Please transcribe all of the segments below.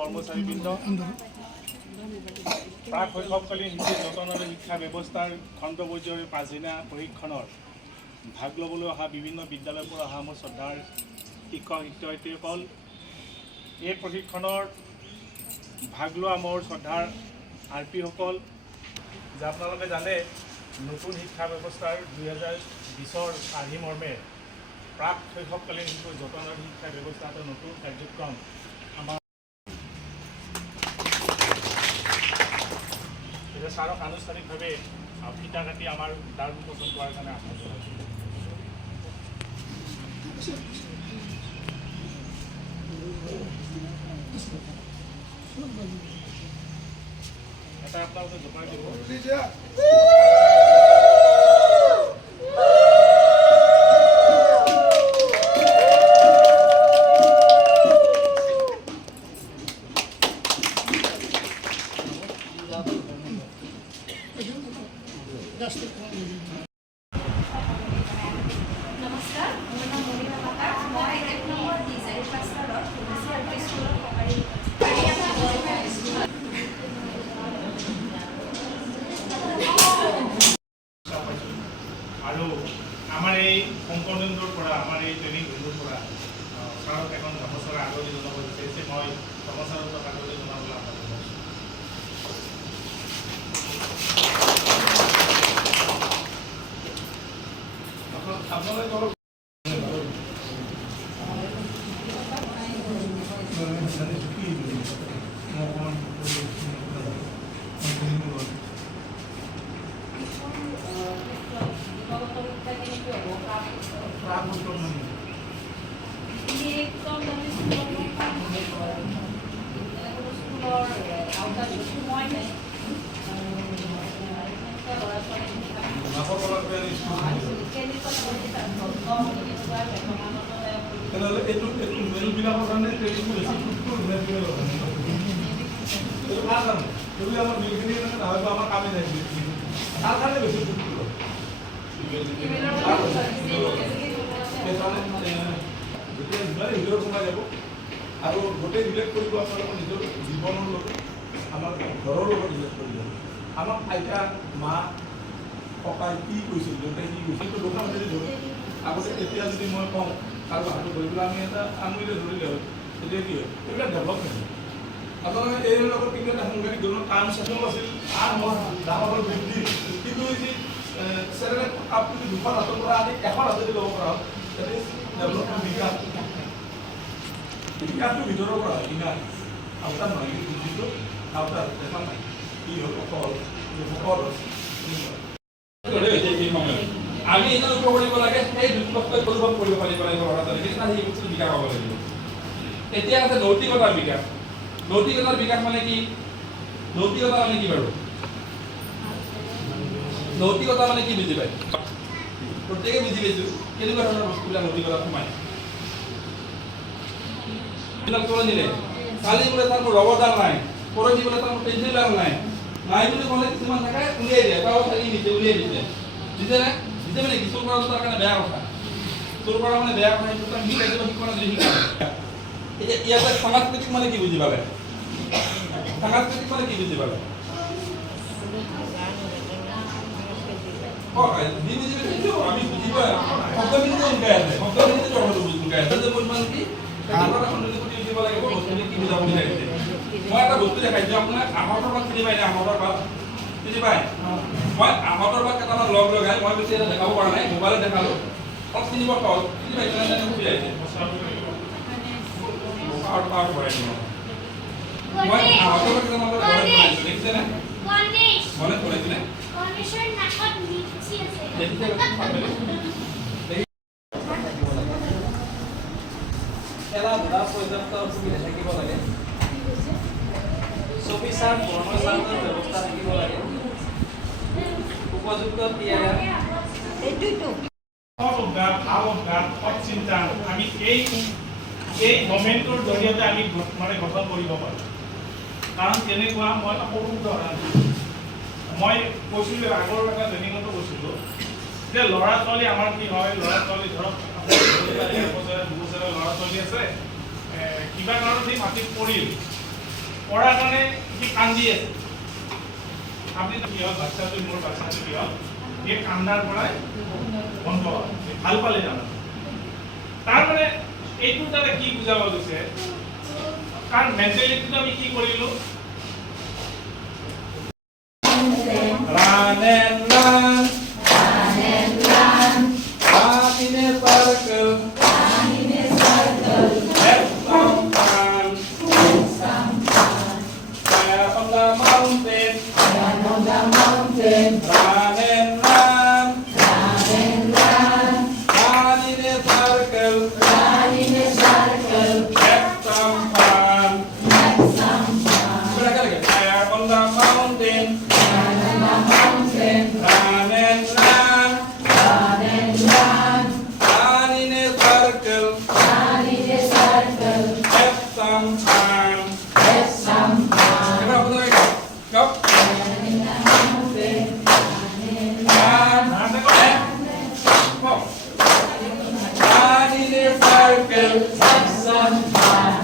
কৰ্মচাৰীবৃন্দ প্ৰাক শৈশৱকালীন শিশু যতন আৰু শিক্ষা ব্যৱস্থাৰ খণ্ড পৰ্যায়ৰ 5দিনীয়া প্ৰশিক্ষণৰ ভাগ ল'বলৈ অহা বিভিন্ন বিদ্যালয়ৰ পৰা অহা মোৰ শ্ৰদ্ধাৰ শিক্ষক শিক্ষয়িত্ৰীসকল, এই প্ৰশিক্ষণৰ ভাগ লোৱা মোৰ শ্ৰদ্ধাৰ RP সকল, যে আপোনালোকে জানে নতুন শিক্ষা ব্যৱস্থাৰ 2020 আৰ্হি মৰ্মে প্ৰাক শৈশৱকালীন শিশু যতন আৰু শিক্ষা ব্যৱস্থা এটা নতুন কাৰ্যক্ৰম আমাৰ ছাৰক আনুষ্ঠানিকভাৱে ফিতা কাটি আমাৰ দ্বাৰ উন্মোচন কৰাৰ কাৰণে আহ্বান জনাইছোঁ। এটা আপোনালোকে জোকাই দিব। নমস্কাৰ, মোৰ নাম মনিকা পাটাৰ। মই 1 নম্বৰ ডিজাইন ক্লাষ্টাৰত CRP স্কুলৰ সহকাৰী আৰু আমাৰ এই শংকৰদেৱৰ পৰা আমাৰ এই ট্ৰেইনিং ৰুমৰ পৰা ছাৰক এখন গামোচাৰ আদৰণি জনাব বিচাৰিছে। মই গামোচাৰ আদৰণি জনাবলৈ আহ্বান জনাইছোঁ। আপোনালোকে আৰু গোটেই ৰিলেট কৰিব আপোনালোকৰ নিজৰ জীৱনৰ লগত, আমাৰ ঘৰৰ লগত ৰিলেট কৰিব। আমাক আইতা মা ককাই কি কৈছিল, দেউতাই কি কৈছিল, সেইটো দোকান যদি ধৰে আগতে এতিয়া যদি মই কওঁ কাৰোবাৰ হাতত ধৰি পেলাই আমি এটা আঙুলিৰে ধৰিলে হয়, তেতিয়া কি হয়, এইবিলাক ডেভেলপমেণ্ট। আপোনালোকে এই লগত কিন্তু এটা সাংঘাতিক ধৰণৰ টাৰ্ম চেচন আছিল, ডাঙৰ বৃদ্ধি, কিন্তু যি চেৰেলেক কাপ যদি 2খন হাতৰ পৰা আনি 1খন হাতেদি ল'ব পৰা হয়, সেইটো ডেভেলপমেণ্ট বিকাশ। বিকাশটো ভিতৰৰ পৰা হয়, ইমান আউটাৰ নহয়, কিন্তু বুদ্ধিটো আউটাৰ দেখা নাই কি হ'ল অকল আমি এইটো লক্ষ্য কৰিব লাগে, সেই দুষ্কৰ্ষ অনুভৱ কৰিব পাৰিব লাগিব ল'ৰা ছোৱালীক, সেই বস্তুটো বিকাশ হ'ব লাগিব। এতিয়া আছে নৈতিকতাৰ বিকাশ। নৈতিকতাৰ বিকাশ মানে কি? নৈতিকতা মানে কি বাৰু? নৈতিকতা মানে কি বুজি পায়? প্ৰত্যেকে বুজি পাইছো কেনেকুৱা ধৰণৰ বস্তুবিলাক নৈতিকতাত সোমায়। নিলে কালি বোলে তাৰ মোৰ ৰবৰডাল নাই, পৰহি বোলে তাৰ মোৰ পেঞ্চিলডাল নাই বুলি ক'লে কিছুমান থাকে উলিয়াই দিয়ে, তাও থাকি নিছে উলিয়াই দিছে, দিছে নে? দিছে মানে কি চোৰ কৰাটো তাৰ কাৰণে বেয়া কথা। চোৰ কৰা মানে বেয়া কথা, সেইটো তাৰ শিকাই দিব, শিক্ষা যদি শিকায়। এতিয়া ইয়াতে সাংস্কৃতিক মানে কি বুজি পালে? সাংস্কৃতিক মানে কি বুজি পালে? যি বুজি পাইছো আমি বুজি পাই শব্দখিনিতে শিকাই আছে, শব্দখিনিতে কথাটো বুজাই আছে। মানে কি মই এটা বস্তু দেখাইছো আপোনাক, আহতৰ পাত চিনি পাই নে? আহতৰ পাত চিনি পাই? মই আহতৰ পাত কেইটামান লগ লগাই মই বেছি এটা দেখাব পৰা নাই, মোবাইলত দেখালো, অলপ চিনিব সহজ। চিনি পাইছে নে? সুবিধা আহিছে মই আহতৰ পাত কেইটামান লগ বনাইছো, দেখিছেনে? মনত পৰিছেনে? খেলা-ধূলা পৰ্যাপ্ত সুবিধা থাকিব লাগে, চৌবিচাৰ কৰ্মচাৰীৰ ব্যৱস্থা থাকিব লাগে, উপযুক্ত ভাল অভ্যাস, সৎ চিন্তা আমি এই গভৰ্ণমেণ্টৰ জৰিয়তে আমি মানে গঠন কৰিব পাৰোঁ। কাৰণ তেনেকুৱা মই এটা সৰু উদাহৰণ মই কৈছিলোঁ, আগৰ এটা ট্ৰেইনিঙতো কৈছিলোঁ যে ল'ৰা ছোৱালী আমাৰ কি হয়, ল'ৰা ছোৱালী ধৰক 1 বছৰ 2 বছৰৰ ল'ৰা ছোৱালী আছে, কিবা কাৰণত সেই মাটিত পৰিল, পঢ়াৰ কাৰণে সি কান্দি আছে আপুনি কি হ'ল বাচ্চাটো মোৰ বাচ্চাটো কি হ'ল এই কান্দাৰ পৰাই বন্ধ হ'ল ভাল পালে তাৰমানে তাৰমানে এইটো তাতে কি বুজাব গৈছে কাৰণ মেণ্টেলিটিটো আমি কি কৰিলোঁ Run and run, run in a circle, have some fun, fire on the mountain, run and run, run in a circle, have some fun, fire on the mountain. Run and run, run in a circle, have some fun. Go. Run, go. Run in a circle,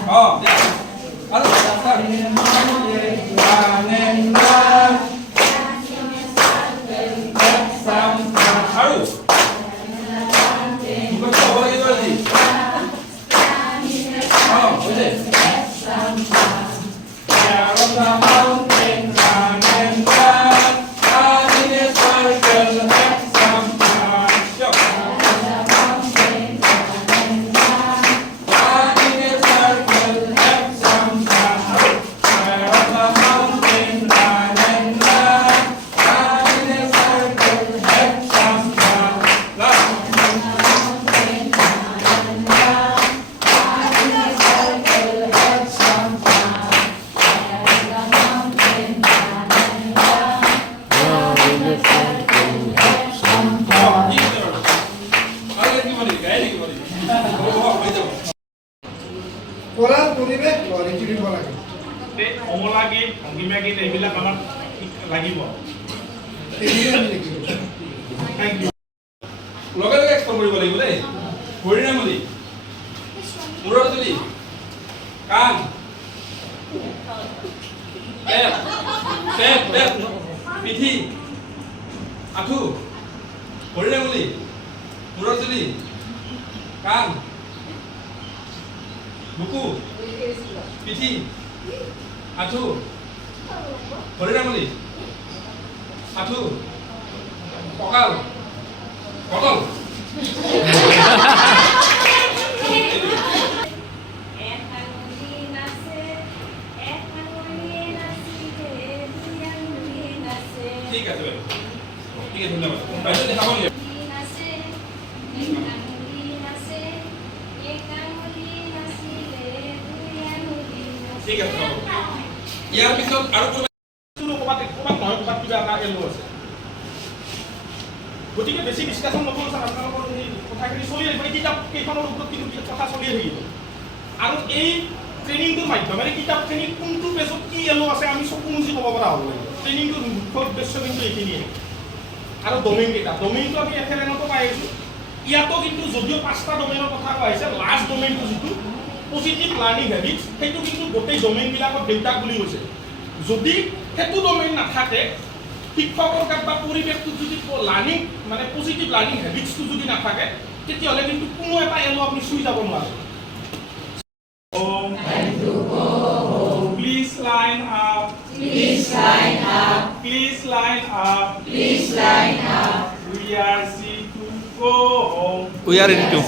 oh, yeah. Run and run. Haru. Bukan kau boleh jual ni. Oh, boleh. Yeah, on the mountain, run and run, run in a circle, have some fun. Go. Run in a circle, have some fun. Yeah, on the mountain, run and run, run in a circle, have some fun. Run. পঢ়াৰ পৰিৱেশ গঢ়ি তুলিব লাগে কমলা গীত ভংগীমা গীত এইবিলাক আমাক লাগিব সেইটোৱে আমি লিখিব থেংক ইউ লগে লগে এক্সপ্লেইন কৰিব লাগিব দেই হৰিণামলি মূৰৰ তুলি কাণ পেট পিঠি আঁঠু হৰিণামলি মূৰৰ তুলি কাণ বুকু পিঠি আঁঠু হৰিণামলি আঁঠু কঁকাল কটল ঠিক আছে বাইদেউ ঠিক আছে ধন্যবাদ বাইদেউ দেখাব নেকি ঠিক আছে হ'ব ইয়াৰ পিছত আৰু ক'ৰবাত নহয় ক'ৰবাত কিবা এটা এলো আছে গতিকে বেছি ডিছকাশ্যন নকৰোঁ ছাৰ আপোনালোকৰ এই কথাখিনি চলি আহিব এই কিতাপ কেইখনৰ ওপৰত কিন্তু কথা চলিয়ে থাকিব আৰু এই ট্ৰেইনিংটোৰ মাধ্যমেৰে কিতাপখিনি কোনটো পেজত কি এলো আছে আমি চকু মুজি ক'ব পৰা হ'ব লাগিব ট্ৰেইনিংটোৰ মুখ্য উদ্দেশ্য কিন্তু এইখিনিয়ে আৰু ডমেইন কেইটা ডমেইনটো আমি এফএলএনতো পাই আছোঁ ইয়াতো কিন্তু যদিও 5টা ডমেইনৰ কথা কোৱা হৈছে লাষ্ট ডমেইনটো যিটো পজিটিভ লাৰ্নিং হেবিটছ সেইটো কিন্তু গোটেই ডমেইনবিলাকত দেউতাক বুলি কৈছে যদি সেইটো ডমেইন নাথাকে শিক্ষকৰ গাত বা পৰিৱেশটোত যদি লাৰ্নিং মানে পজিটিভ লাৰ্নিং হেবিটছটো যদি নাথাকে তেতিয়াহ'লে কিন্তু কোনো এটা এলো আপুনি চুই যাব নোৱাৰে Please line up. Please line up. Please line up. Please line up. We are ready to go home. We are ready to.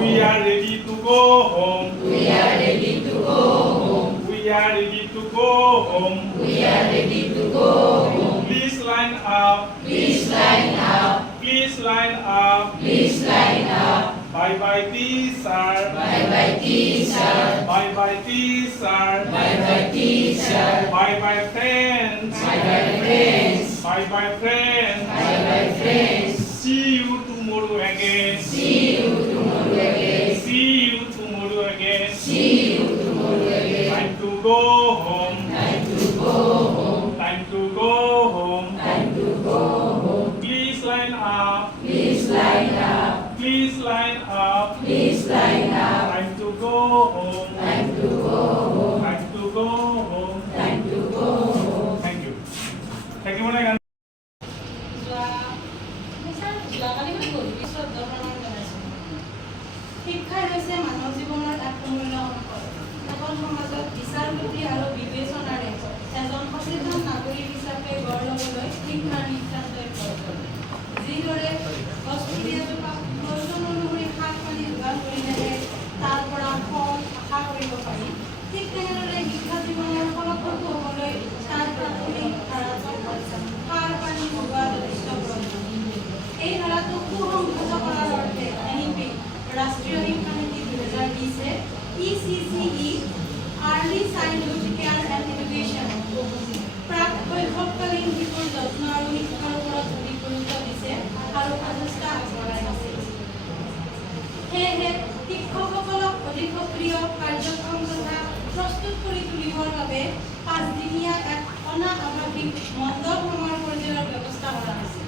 We are ready to go home. We are ready to go home. We are ready to go home. We are ready to go home. Please line up. Please line up. Please line up. Please line up. Bye bye teacher. Bye bye teacher. Bye bye teacher. Bye bye teacher. Bye bye friends. Bye bye friends. Bye bye friends. Bye bye friends. See you tomorrow again. See you tomorrow again. See you tomorrow again. See you tomorrow again. Time to go home. Time to go home. Time to go home. Time to go home. Please line up. Please line up. Please line up. Please line up. Time to go home. Time to go home. Time to go সমাজত বিচাৰপতি আৰু বিবেচনাৰে এজন সচেতন নাগৰিক হিচাপে গঢ় ল'বলৈ শিক্ষাৰ নিতান্তই প্ৰয়োজন। যিদৰে গছ পুলি এজোপা প্ৰয়োজন অনুসৰি সাৰ পানী যোগান কৰিলেহে তাৰ পৰা ফল আশা কৰিব পাৰি, ঠিক তেনেদৰে শিক্ষা জীৱনৰ ফলপ্ৰসূ হ'বলৈ তাৰ প্ৰাথমিক ধাৰাটোত সাৰ পানী যোগোৱা যথেষ্ট প্ৰয়োজন। এই ধাৰাটো সুসংহত কৰাৰ অৰ্থে NEP ৰাষ্ট্ৰীয় শিক্ষানীতি 2020 ECCE early childhood care and education প্ৰাক শৈশৱকালীন শিশুৰ যত্ন আৰু শিক্ষাৰ ওপৰত অধিক গুৰুত্ব দিছে আৰু প্ৰচেষ্টা আগবঢ়াই আছে। সেয়েহে শিক্ষকসকলক অধিক সক্ৰিয় কাৰ্যক্ষম তথা প্ৰস্তুত কৰি তুলিবৰ বাবে 5 দিনীয়া এক অনাআভাসিক মণ্ডল ভ্ৰমণ পৰ্যায়ৰ ব্যৱস্থা কৰা হৈছে।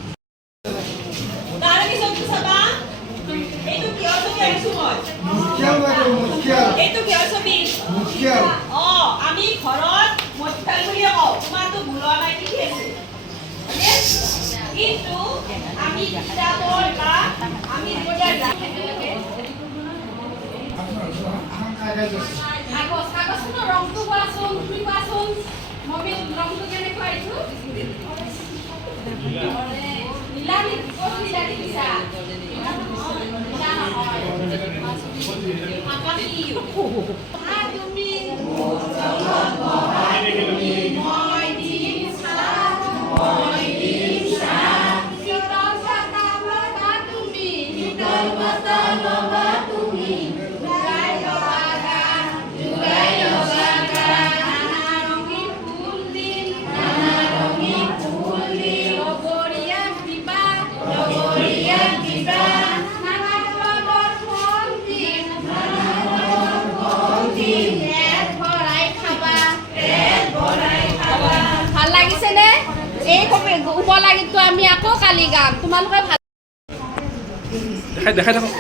আমি ঘৰত মটকাল বুলিয়ে কওঁ, তোমাৰতো ভুলোৱা নাই ঠিক আছে, কিন্তু আমি কিতাপৰ বা আমি কাগজখনৰ ৰংটো কোৱাচোন, তুমি কোৱাচোন মমি ৰংটো কেনেকুৱা এইটো? নীলামী ক'ত নীলামী দিছা? নীলা নহয়, আকাশী। তুমি মই দিম চাহ, মই দিম চাহ, শীতল বতাহ ল'বা তুমি, শীতল বতাহ ল'বা তুমি, জোগাই ল'বা গান, জোগাই ল'বা গান, নানা ৰঙীন ফুল দিম, নানা ৰঙীন ফুল দিম, লগৰীয়াক দিবা, লগৰীয়াক দিবা, নানা ৰঙৰ ফল দিম, নানা ৰঙৰ ফল দিম, পেট ভৰাই খাবা, পেট ভৰাই খাবা। ভাল লাগিছে নে? এই উপলাগীটো আমি আকৌ কালি গাম, তোমালোকে ভাল দেখাই থাকক।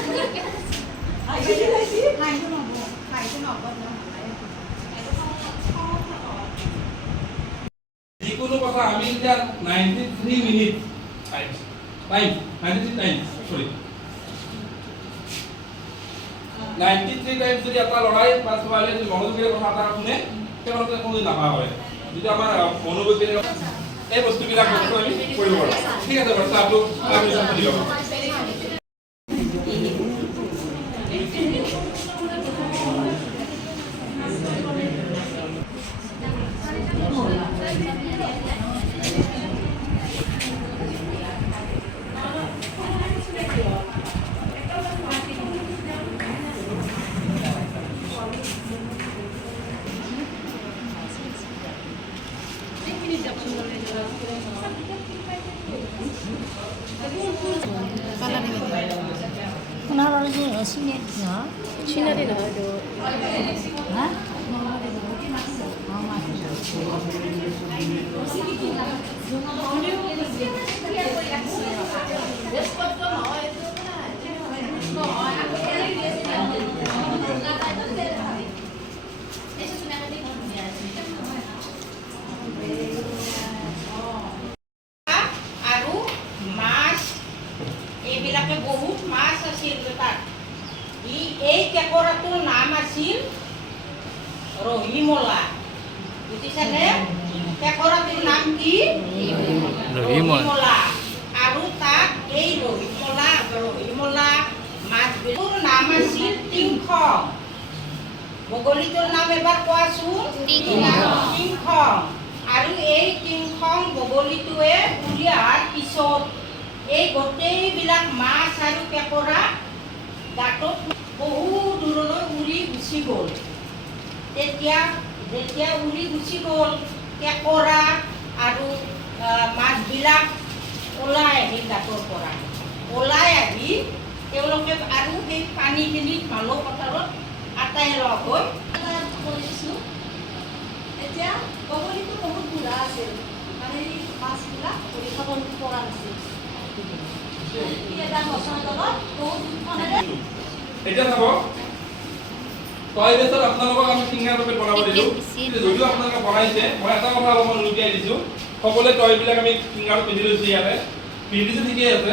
যিকোনো কথা আমি এতিয়া 93 মিনিট টাইম 93 টাইমছ যদি এটা লৰাই বা ছোৱালীয়ে যদি মনোযোগেৰে কথা এটা শুনে তেওঁলোকে কোনো নাপা হয়। যিটো আমাৰ মনোবৈজ্ঞানিক এই বস্তুবিলাক আমি কৰিব পাৰোঁ। ঠিক আছে বাৰু চাহটো দিব। আৰু মাছ এইবিলাকে বহুত মাছ আছিল তাত। এই কেঁকোৰাটোৰ নাম আছিল ৰহিমলা, বুজিছানে? কেঁকোৰাটোৰ নাম কি? ৰহিমলা। আৰু তাত এই ৰহিমলা মাছটোৰ নাম আছিল টিংখং। বগলীটোৰ নাম এবাৰ কোৱাচোন। টিংখং। আৰু এই টিংখং বগলীটোৱে উৰি অহাৰ পিছত এই গোটেইবিলাক মাছ আৰু কেঁকোৰা গাঁতত বহু দূৰলৈ উৰি গুচি গ'ল। যেতিয়া উৰি গুচি গ'ল, কেঁকোৰা আৰু মাছবিলাক ওলাই আহিল গাঁতৰ পৰা। ওলাই আহি তেওঁলোকে আৰু সেই পানীখিনিত মালৌ পথাৰত আটাই লগ হৈ কৰিছোঁ। এতিয়া বগলীটো বহুত বুঢ়া আছিল, মানে এই মাছবিলাক ধৰি খাব পৰা নাছিল। এটা গছৰ তলত বহুত এতিয়া চাব টয় বেছত আপোনালোকক আমি ফিংগাৰ পেপেট বনাব দিলোঁ। যদিও আপোনালোকে বনাইছে, মই এটা কথা অলপমান লুটিয়াই দিছোঁ। সকলোৱে টয়বিলাক আমি ফিংগাৰত পিন্ধি লৈছোঁ, ইয়াতে পিন্ধিছোঁ ঠিকেই আছে,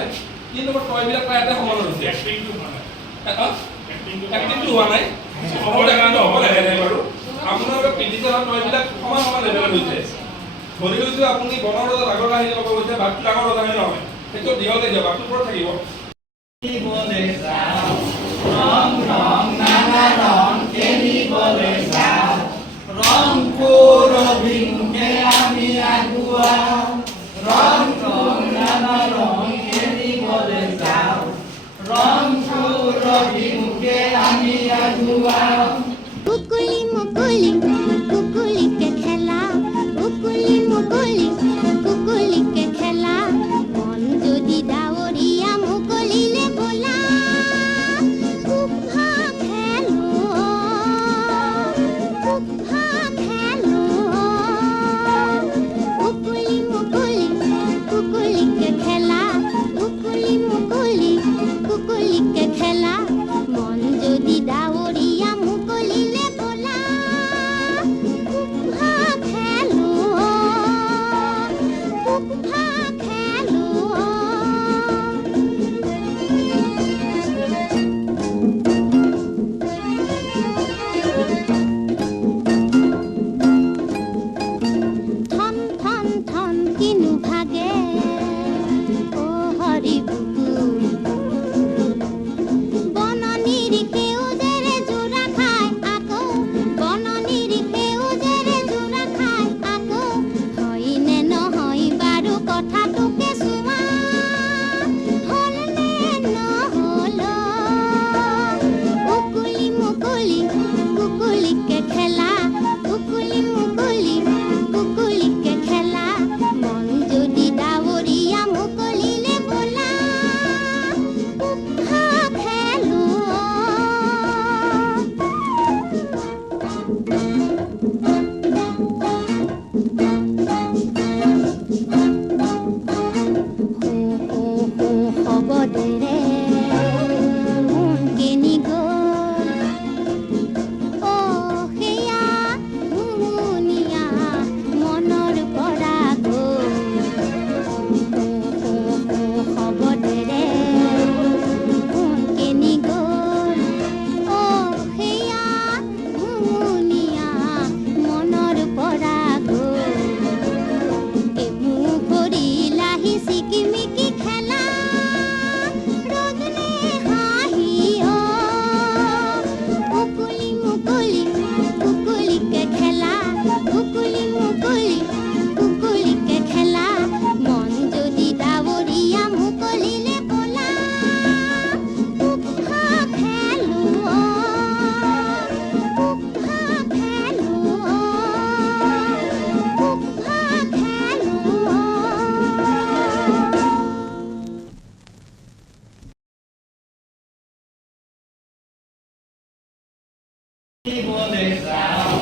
কিন্তু মোৰ টয়বিলাক প্ৰায় এটা সমান হৈছে। এক্টিংটো হোৱা নাই, হ'ব লাগে বাৰু। আৰু তইবিলাক সমান সমান লেভেলত হৈছে ধৰি লৈছো আপুনি বনৰ ৰজাত আগৰ কাহিনী ক'ব গৈছে বাঘটো ডাঙৰ ৰজা হয় নহয় সেইটো দীঘলকৈ দিয়ক বাঘটোৰ ওপৰত থাকিব ৰং ৰং নানা ৰং খেলিবলৈ যাওঁ ৰং কৰবিংকে আমি আগুৱাওঁ ৰং ৰং নানা ৰং খেলিবলৈ যাওঁ ৰং কৰবিংকে আমি আগুৱাওঁ কুকুলি মুকুলি কুকুলিকে খেলা কুকুলি মুকুলি কুকুলিকে খেলা মন যদি ডাৱৰীয়া মুকলিলে বোলা কুফা খেলো কুকুলি মুকুলি কুকুলিকে খেলা কুকুলি মুকুলি কুকুলিকে খেলা মন যদি ডাৱৰীয়া মুকলিলে বোলা কুফা খেলো থন থন থন কিনো ভাগে অ হৰি বুকু বননিৰ সেউজেৰে জোৰা খাই আকৌ বননিৰ সেউজেৰে জোৰা খাই আকৌ হয়নে নহয় বাৰু কথাটোকে চোৱা হ'লনে নহ'ল কুকুলি মুকুলি কুকুলিকে খেলা কুকুলি মুকুলি কুকুলিকে খেলা মন যদি ডাৱৰীয়া মুকলিলে বোলা কুফা খেলো খবৰেৰে মন কেনি গ'ল অ সেয়া মুনিয়া মনৰ পৰা গ'ল খবৰেৰে মন কেনি গ'ল অ সেয়া মুনিয়া মনৰ পৰা গ'ল এমুখ কৰিলাহি চিকিমিকি খেলা ৰজনে হাঁহি অ কুকুলি মুকুলি কুকুলিকে খেলা কুকুলি মুকুলি কুকুলিকে খেলা মন যদি ডাৱৰীয়া মুকলিলে বোলা কুফা খেলো কুফা খেলো কুফা খেলো খেলিবলৈ যাওঁ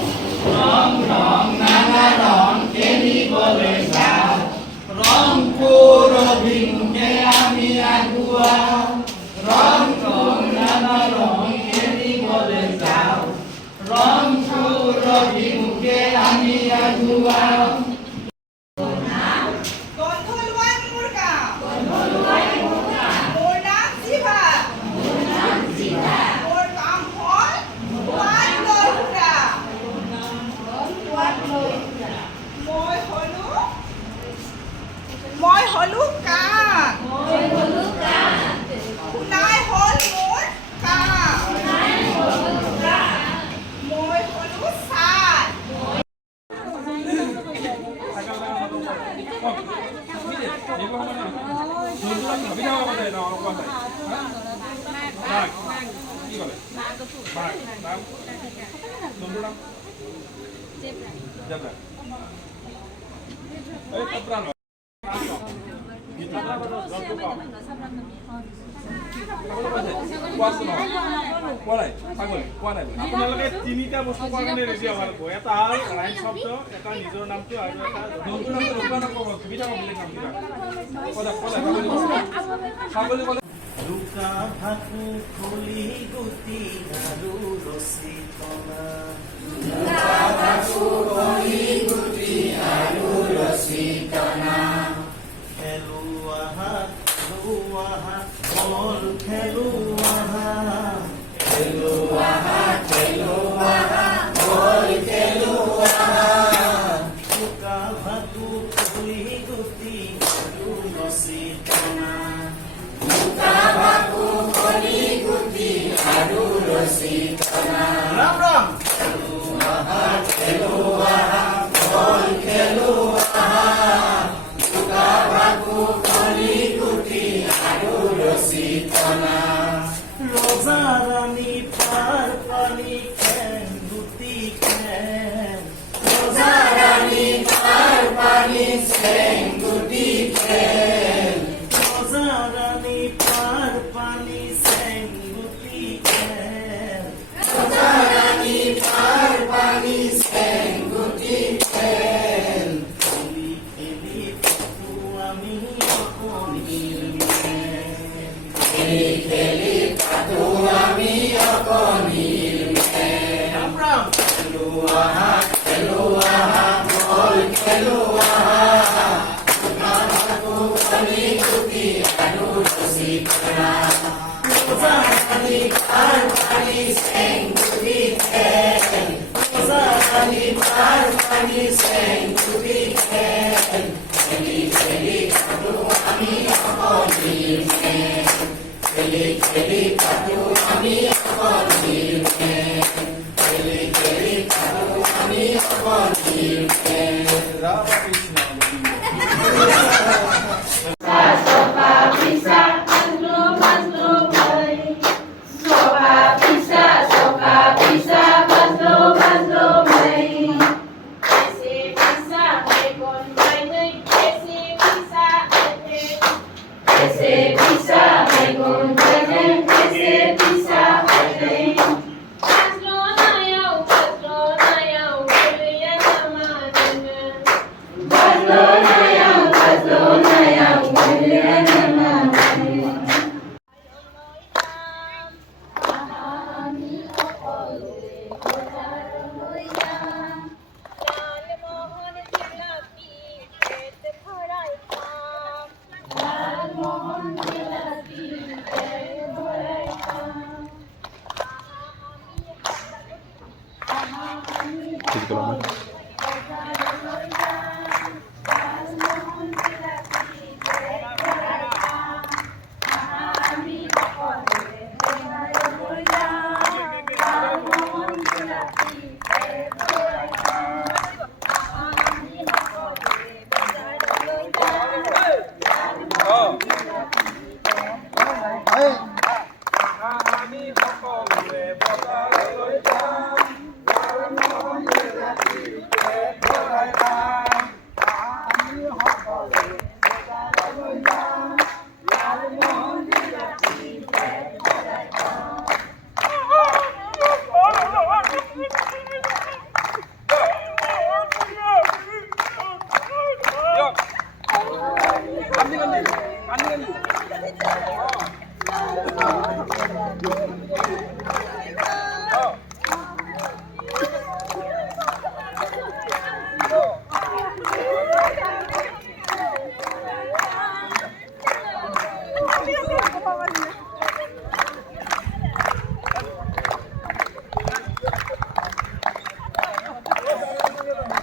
ৰং ৰং নানা ৰং খেলিবলৈ যাওঁ ৰং কৰবিংকে আমি আগুৱাওঁ ৰং ৰং নানা ৰং খেলিবলৈ যাওঁ ৰং কৰবিংকে আমি আগুৱাওঁ গন্ধলোৱাই মোৰ গাঁও মোৰ নাম জিভা মোৰ কাম হ'ল সোৱাদ লৈ ফুৰা মই হলো কাণ শুনাই হ'ল মোৰ কাম মই হলো ছাল আপোনালোকে তিনিটা বস্তু কোৱাৰ কাৰণে ৰেডি হ'ব লাগিব এটা হ'ল ৰাইন শব্দ এটা নিজৰ নামটো আৰু এটা লুকা ভাকু খুলি গুটি আৰু ৰচি তলা খেলুৱা বল খেলুৱা ৰাম ৰাম ৰজা ৰাণী পাৰ পানী খেল গুটি খেল ৰজা ৰাণী পাৰ পানী চেংগুটি খেল ৰজা ৰাণী পাৰ পানী চেংগুটি খেল ৰজা ৰাণী পাৰ পানী চেংগুটি খেল খেলি খেলি পাতো আমি অকণিৰ খেলি খেলি পাতো আমি অকণিৰ ৰাম ৰাম খেলো আহা বল খেলো আহা কণী গুটি আৰু ৰছী কৰা ৰজা ৰাণী পাৰ পানী চেংগুটি খেল ৰজা ৰাণী পাৰ পানী চেংগুটি খেল খেলি খেলি পাতো আমি অকণিৰ খেলি খেলি পাতো আমি অকণিৰ খেলি খেলি পাতো আমি অকণিৰ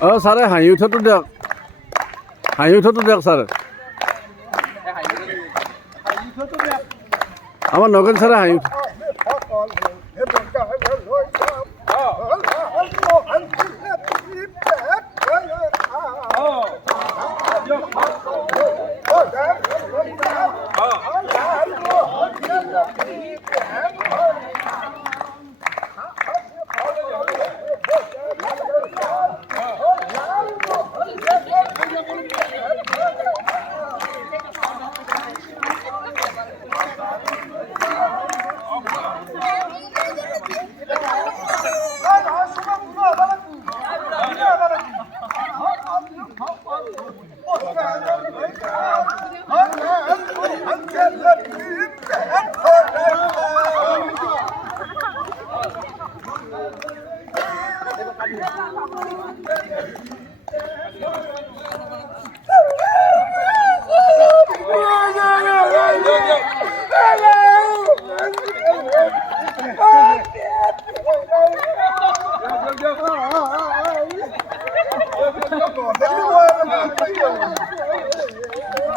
অঁ ছাৰে হাঁহি উঠাটো দিয়ক ছাৰ আমাৰ নগেন ছাৰে হাঁহি উঠ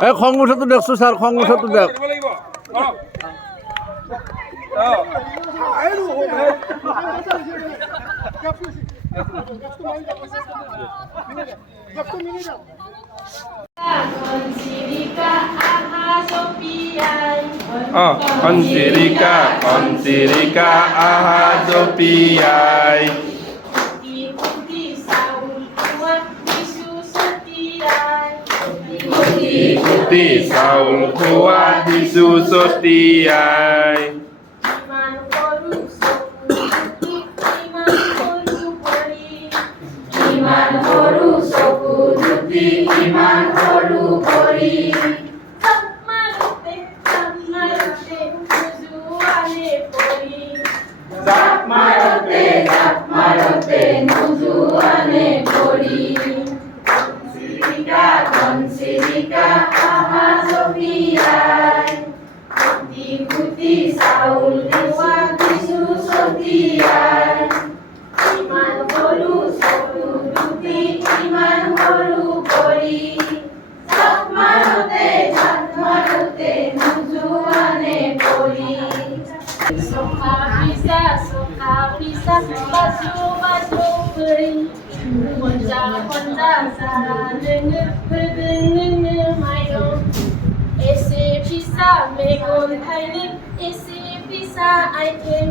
এই খং উঠাটো দেখছোঁ ছাৰ খং উঠাটো দেখ Konsirika ahazopiyai. Ikuti Saul kuat disusutiai. Iman horu soku duti iman horu kori. Zap marote nujuane kori. Konsirika ahazopiyai. Ikuti Saul kuat disusutiai. Iman horu soku duti iman horu kori. Zap marote nujuane kori. Soka bisa baju beri. Konja sara denger mayo. Ese bisa megon thaine ese bisa item.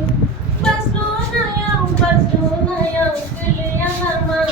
Barcelona yang keliang aman.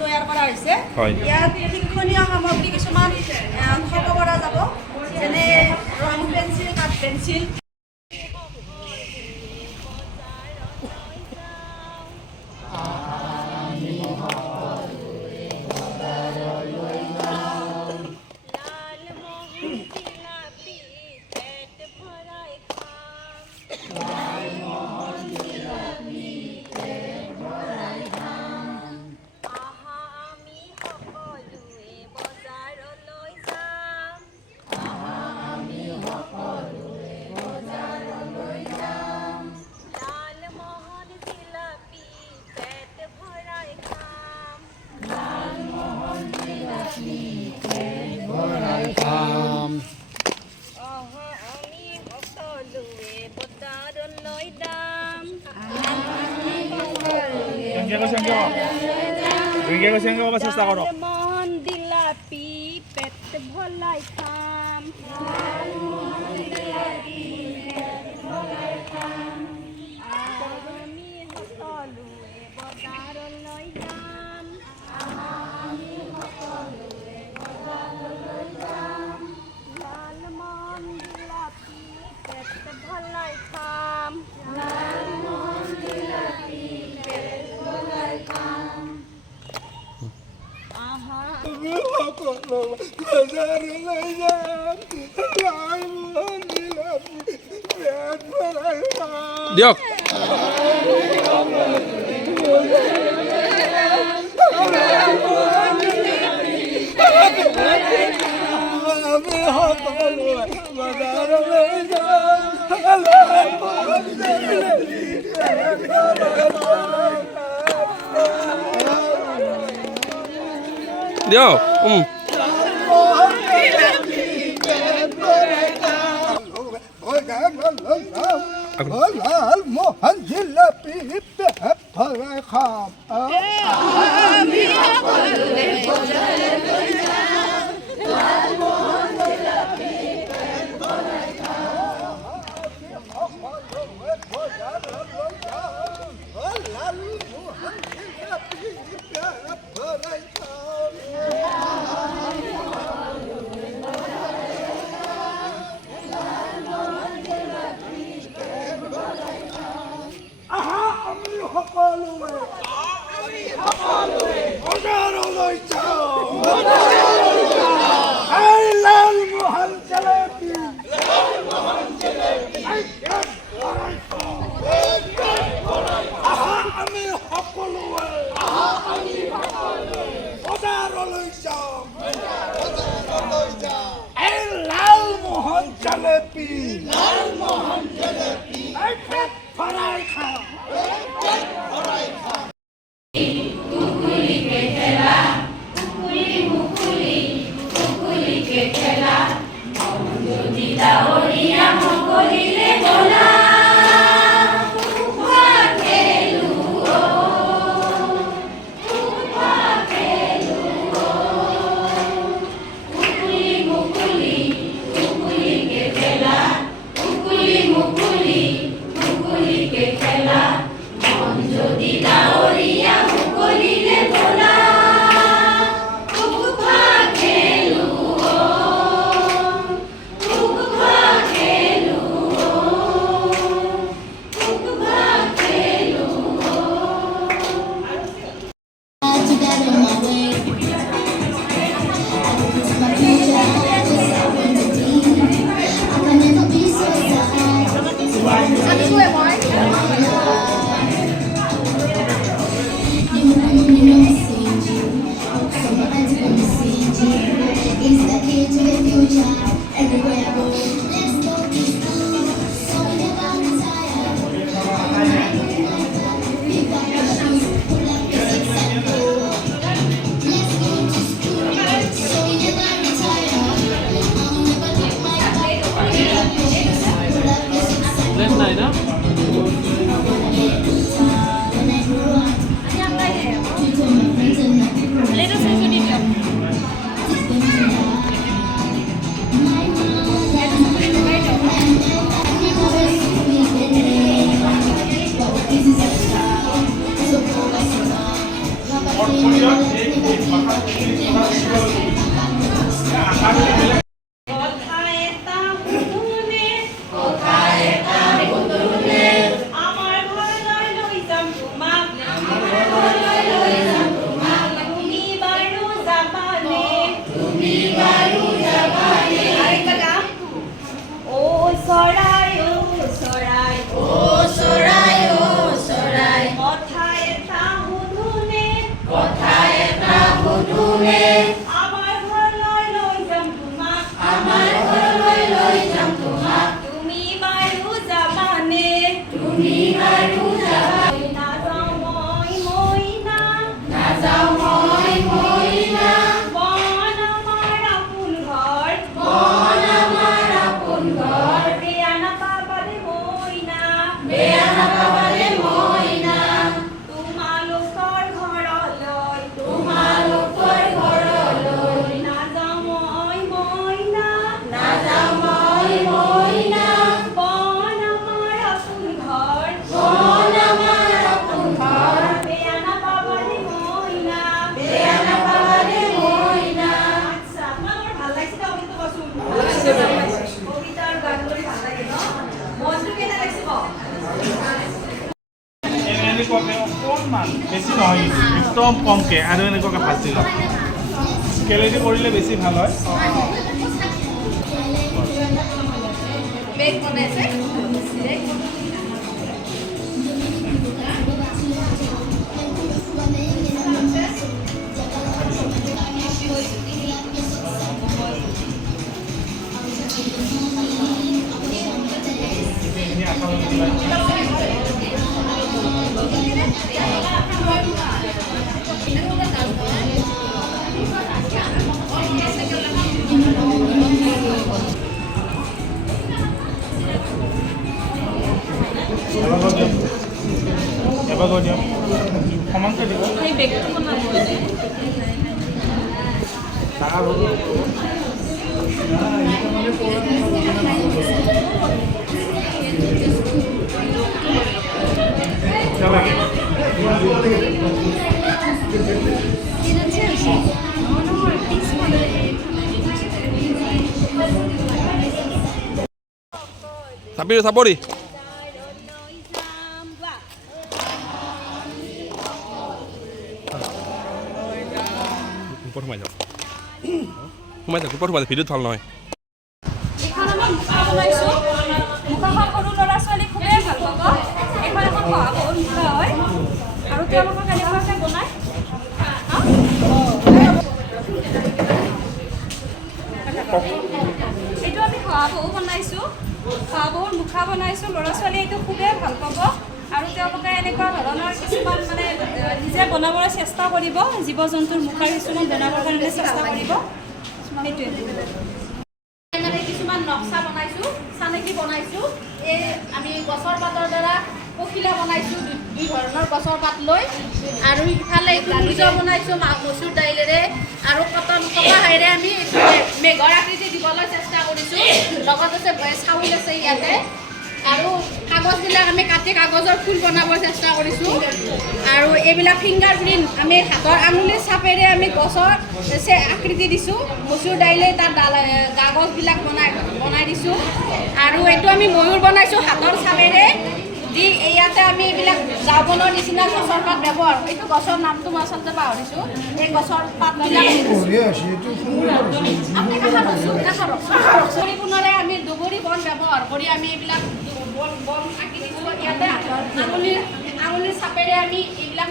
তৈয়াৰ কৰা হৈছে ইয়াত শিক্ষণীয় সামগ্ৰী কিছুমান থব পৰা যাব যেনে ৰং পেঞ্চিল কাঠ পেঞ্চিল চেষ্টা কৰক মন দিলাপি পেট ভলাই খাম আমি সকলোৱে বজাৰলৈ যাম লাল মন দিলাপি পেট ভলাই খাম তুমি সকলো বজাৰলৈ যাম লালমোহন জিলাপি পেট ভৰাই খাম দিয়ক আমি সকলোৱে বজাৰলৈ যাম লালমোহন জিলাপি পেট ভৰাই খাম দিয়ক লালমোহন জিলাপি পেট ভৰাই খাম বজাৰলৈ যাওঁ লালমোহন জিলাপি আমি সকলোৱে বজাৰলৈ যাওঁ এই লালমোহন জিলাপি পেট ভৰাই খাওঁ অকণমান বেছি নহয় একদম কমকৈ আৰু এনেকুৱাকৈ ভাজি লওঁ স্কেলেদি কৰিলে বেছি ভাল হয় বেগ বনাইছে বেগ এবাৰ দিয়ক সমানকৈ দিব এই বেগটো বনাব চাপৰি ওপৰত সোমাই যাওক ওপৰত সোমাই যাওক ভিডিঅ'ত ভাল নহয় এখন আমি মুখা বনাইছোঁ মুখাখন সৰু ল'ৰা ছোৱালী খুবেই ভাল পাব এখন এখন বহুত মুখা হয় আৰু তেওঁলোকক কেনেকুৱাকৈ বনায় এইটো আমি শহাপহু বনাইছোঁ শহাপহুৰ মুখা বনাইছোঁ ল'ৰা ছোৱালীয়ে এইটো খুবেই ভাল পাব আৰু তেওঁলোকে এনেকুৱা ধৰণৰ কিছুমান মানে নিজে বনাবলৈ চেষ্টা কৰিব জীৱ জন্তুৰ মুখা কিছুমান বনাবৰ কাৰণে চেষ্টা কৰিব সেইটোৱে কিছুমান নক্সা বনাইছোঁ চানেকি বনাইছোঁ এই আমি গছৰ পাতৰ দ্বাৰা পখিলা বনাইছোঁ দুই ধৰণৰ গছৰ পাত লৈ আৰু ইফালে এইটো কুঁজ বনাইছোঁ মচুৰ দাইলেৰে আৰু কটন কপাহেৰে আমি মেঘৰ আকৃতি দিবলৈ চেষ্টা কৰিছোঁ লগত আছে চাউল আছে ইয়াতে আৰু কাগজবিলাক আমি কাটি কাগজৰ ফুল বনাবৰ চেষ্টা কৰিছোঁ আৰু এইবিলাক ফিংগাৰ প্ৰিণ্ট আমি হাতৰ আঙুলিৰ চাপেৰে আমি গছৰ আকৃতি দিছোঁ মচুৰ দাইলে তাত কাগজবিলাক বনাই দিছোঁ আৰু এইটো আমি ময়ূৰ বনাইছোঁ হাতৰ চাপেৰে দি ইয়াতে আমি এইবিলাক জাবনৰ নিচিনা গছৰ পাত ব্যৱহাৰ এইটো গছৰ নামটো মই আচলতে পাহৰিছোঁ এই গছৰ পাতবিলাক পৰিপূৰ্ণৰে আমি দুবৰি বন ব্যৱহাৰ কৰি আমি এইবিলাক বন আঁকি দিছোঁ ইয়াতে আঙুলিৰ চাপেৰে আমি এইবিলাক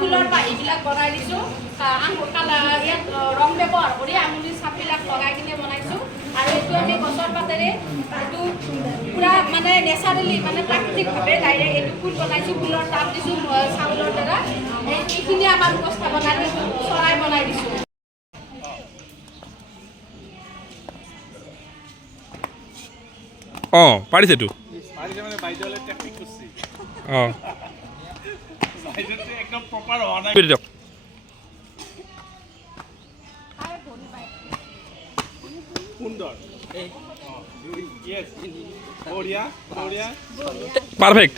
ফুলৰ পাহিবিলাক বনাই দিছোঁ ইয়াত ৰং ব্যৱহাৰ কৰি আঙুলিৰ চাপবিলাক লগাই কিনে বনাইছোঁ আৰু এইটো আমি গছৰ পাতেৰে এইটো পূৰা মানে নেচাৰেলি মানে প্ৰাকৃতিকভাৱে ডাইৰেক্ট এইটো ফুল বনাইছোঁ ফুলৰ টাব দিছোঁ চাউলৰ দ্বাৰা এইখিনি আমাৰ উপস্থাপনা দিছোঁ চৰাই বনাই দিছোঁ অঁ পাৰিছেতো মানে বাইদেউলৈ টেকনিক কৰিছে অঁ বাইদেউটো একদম প্ৰপাৰ হোৱা নাই দিয়ক সুন্দৰ য়েছ বঢ়িয়া বঢ়িয়া পাৰফেক্ট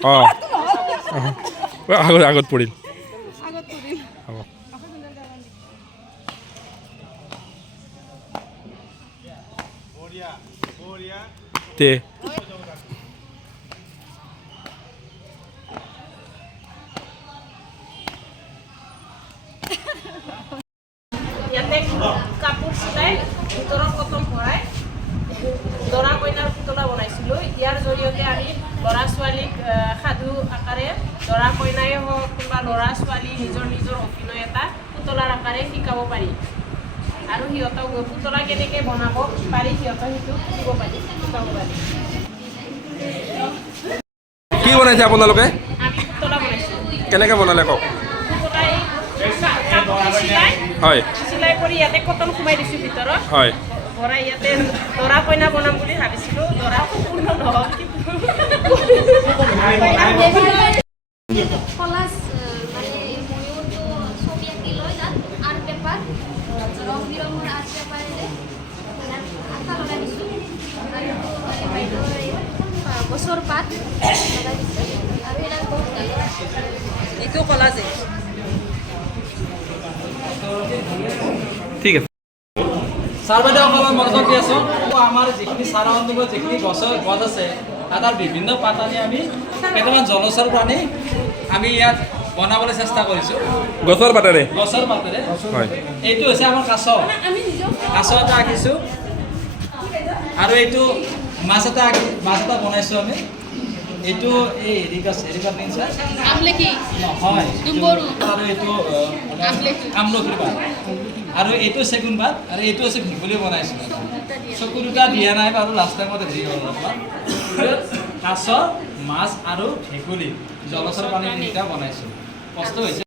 অঁ আগত পৰিল হ'ব বঢ়িয়া বঢ়িয়া তে ইয়াতে কাপোৰ চিলাই ভিতৰত কটন ভৰাই দৰা কইনাৰ পুতলা বনাইছিলোঁ ইয়াৰ জৰিয়তে আমি ল'ৰা ছোৱালীক সাধু আকাৰে দৰা কইনাই হওক কোনোবা ল'ৰা ছোৱালী নিজৰ অভিনয় এটা পুতলাৰ আকাৰে শিকাব পাৰি আৰু সিহঁতক পুতলা কেনেকৈ বনাব পাৰি সিহঁতক সেইটো শিকিব পাৰি শিকাব পাৰি কি বনাইছে আপোনালোকে আমি পুতলা বনাইছোঁ কেনেকৈ বনালে কওক পুতলাই কাপোৰ হয় চিলাই কৰি ইয়াতে কটন সোমাই দিছোঁ ভিতৰত হয় ভৰাই ইয়াতে দৰা কইনা বনাম বুলি ভাবিছিলোঁ দৰা সম্পূৰ্ণ নহ'ল কলাজ মানে ময়ূৰটো ছবি আঁকি লৈ তাত আৰ্ট পেপাৰ ৰং বিৰঙৰ আৰ্ট পেপাৰেৰে আঠা লগাই দিছোঁ আৰু গছৰ পাত লগাই দিছে আৰু এটা বহুত এইটো কলা যে ঠিক আছে ছাৰ বাইদেউসকলৰ মনোযোগ দিয়াচোন আমাৰ যিখিনি চাৰাউণ্ডিঙত যিখিনি গছ আছে তাৰ বিভিন্ন পাত আনি আমি কেইটামান জলচৰ প্ৰাণী আমি ইয়াত বনাবলৈ চেষ্টা কৰিছোঁ গছৰ পাতেৰে গছৰ পাতেৰে হয় এইটো হৈছে আমাৰ কাছ এটা আঁকিছোঁ আৰু এইটো মাছ এটা বনাইছোঁ আমি এইটো এই হেৰি গছ নিশ্চয় আমলখি নহয় ডুম্বৰু আৰু এইটো আমলখিৰ পাত আৰু এইটো চেগুন পাত আৰু এইটো হৈছে ভেকুলী বনাইছোঁ চকু দুটা দিয়া নাই বাৰু লাষ্ট টাইমত হেৰি হ'ল কাছ মাছ আৰু ভেকুলী জলচৰ পানী তিনিটা বনাইছোঁ কষ্ট হৈছে